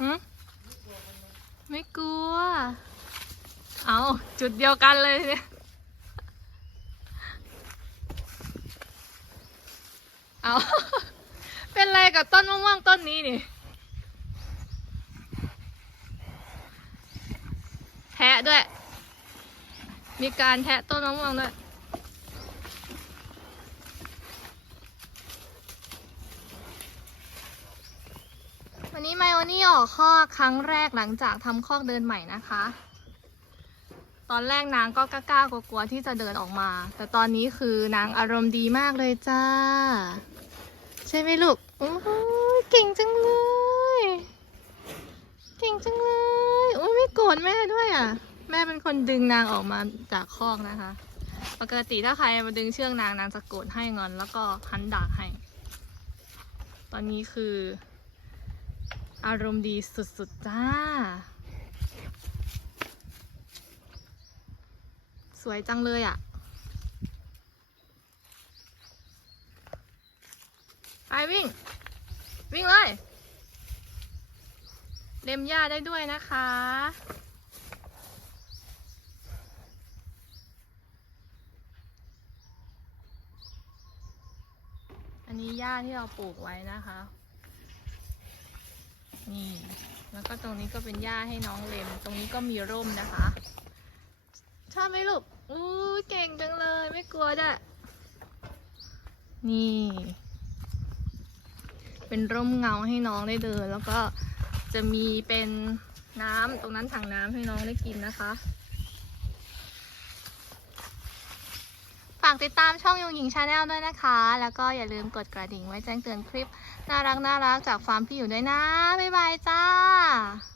หืมไม่กลัว เอาจุดเดียวกันเลยเนี่ย เอา เป็นไรกับต้นมะม่วงต้นนี้นี่ แทะด้วย มีการแทะต้นมะม่วงด้วย นี้ไมโอนี่ออกคอกครั้งแรกหลังจากทำคอกเดินใหม่นะคะ ตอนแรกนางก็กล้าๆกลัวๆที่จะเดินออกมา แต่ตอนนี้คือนางอารมณ์ดีมากเลยจ้า ใช่ไหมลูกโอ้เก่งจังเลย เก่งจังเลยโอ้ยไม่โกรธแม่ด้วยอะ แม่เป็นคนดึงนางออกมาจากคอกนะคะ ปกติถ้าใครมาดึงเชือกนางนางจะโกรธให้งอนแล้วก็หันดาให้ ตอนนี้คือ อารมณ์ดีสุดๆ จ้า สวยจังเลยอะ ไปวิ่ง วิ่งเลย เล็มหญ้าได้ด้วยนะคะอันนี้หญ้าที่เราปลูกไว้นะคะ นี่แล้วก็ตรงนี้ก็เป็นหญ้าให้น้องเล็มตรงนี้ก็มีร่มนะคะ ชอบไหมลูกอู้เก่งจังเลยไม่กลัวด้วยนี่ เป็นร่มเงาให้น้องได้เดิน แล้วก็จะมีเป็นน้ำตรงนั้นถังน้ำให้น้องได้กินนะคะากติดตามช่องยุงหญิงชาแนลด้วยนะคะ แล้วก็อย่าลืมกดกระดิ่งไว้แจ้งเตือนคลิป น่ารักน่ารักจากฟาร์มพี่อยู่ด้วยนะ บ๊ายบายจ้า